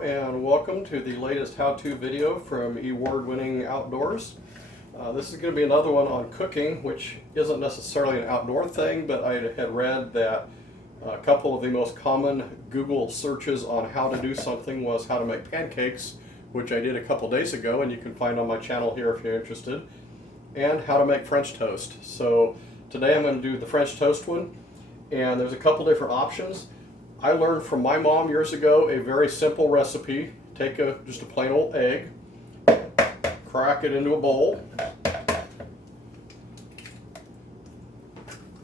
Hello and welcome to the latest how-to video from eWard-Winning Outdoors. This is going to be another one on cooking, which isn't necessarily an outdoor thing, but I had read that a couple of the most common Google searches on how to do something was how to make pancakes, which I did a couple days ago, and you can find on my channel here if you're interested, and how to make French toast. So today I'm going to do the French toast one, and there's a couple different options. I learned from my mom years ago a very simple recipe. Take just a plain old egg, crack it into a bowl,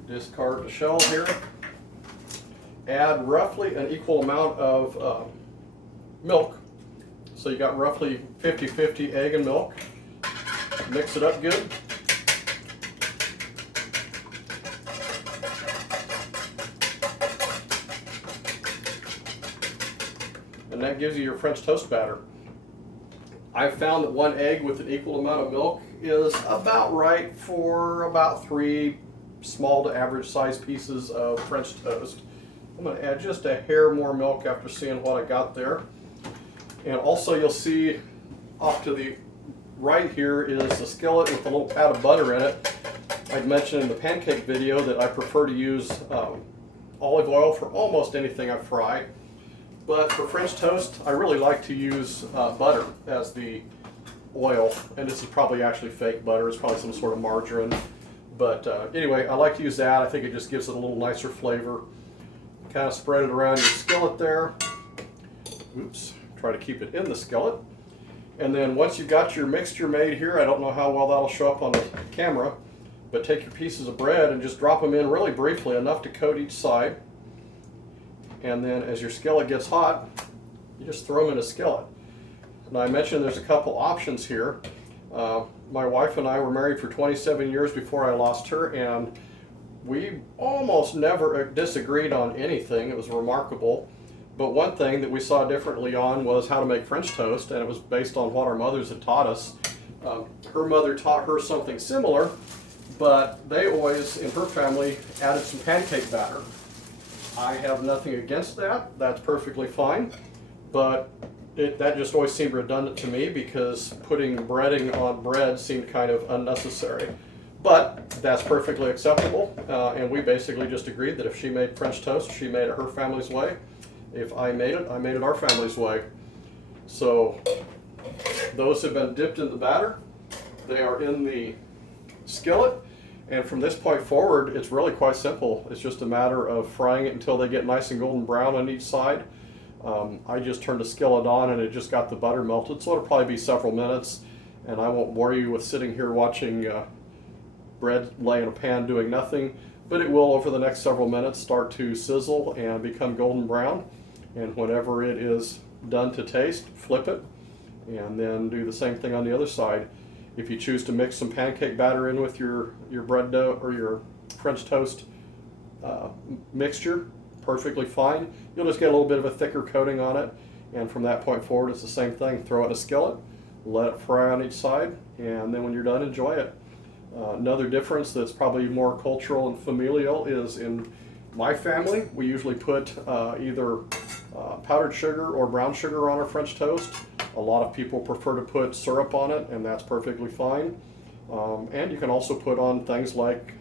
discard the shell here, add roughly an equal amount of milk. So you got roughly 50-50 egg and milk. Mix it up good. And that gives you your French toast batter. I've found that one egg with an equal amount of milk is about right for about 3 small to average size pieces of French toast. I'm going to add just a hair more milk after seeing what I got there. And also you'll see off to the right here is a skillet with a little pat of butter in it. I'd mentioned in the pancake video that I prefer to use olive oil for almost anything I fry. But for French toast, I really like to use butter as the oil, and this is probably actually fake butter. It's probably some sort of margarine. But anyway, I like to use that. I think it just gives it a little nicer flavor. Kind of spread it around your skillet there. Oops, try to keep it in the skillet. And then once you've got your mixture made here, I don't know how well that'll show up on the camera, but take your pieces of bread and just drop them in really briefly, enough to coat each side. And then as your skillet gets hot, you just throw them in a skillet. Now I mentioned there's a couple options here. My wife and I were married for 27 years before I lost her, and we almost never disagreed on anything. It was remarkable. But one thing that we saw differently on was how to make French toast, and it was based on what our mothers had taught us. Her mother taught her something similar, but they always, in her family, added some pancake batter. I have nothing against that. That's perfectly fine. But that just always seemed redundant to me because putting breading on bread seemed kind of unnecessary. But that's perfectly acceptable. And we basically just agreed that if she made French toast, she made it her family's way. If I made it our family's way. So those have been dipped in the batter. They are in the skillet. And from this point forward, it's really quite simple. It's just a matter of frying it until they get nice and golden brown on each side. I just turned the skillet on and it just got the butter melted, so it'll probably be several minutes. And I won't bore you with sitting here watching bread lay in a pan doing nothing, but it will over the next several minutes start to sizzle and become golden brown. And whenever it is done to taste, flip it and then do the same thing on the other side. If you choose to mix some pancake batter in with your bread dough or your French toast mixture, perfectly fine. You'll just get a little bit of a thicker coating on it, and from that point forward it's the same thing. Throw it in a skillet, let it fry on each side, and then when you're done, enjoy it. Another difference that's probably more cultural and familial is in my family, we usually put either powdered sugar or brown sugar on our French toast. A lot of people prefer to put syrup on it, and that's perfectly fine. And you can also put on things like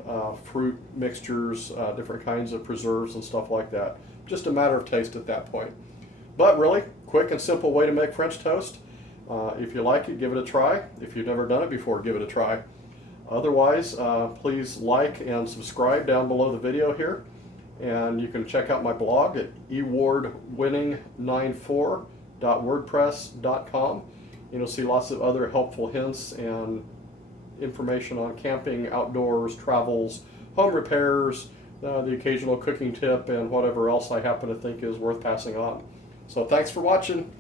fruit mixtures, different kinds of preserves and stuff like that. Just a matter of taste at that point. But really, quick and simple way to make French toast. If you like it, give it a try. If you've never done it before, give it a try. Otherwise, please like and subscribe down below the video here. And you can check out my blog at ewardwinning94.wordpress.com. And you'll see lots of other helpful hints and information on camping, outdoors, travels, home repairs, the occasional cooking tip, and whatever else I happen to think is worth passing on. So thanks for watching.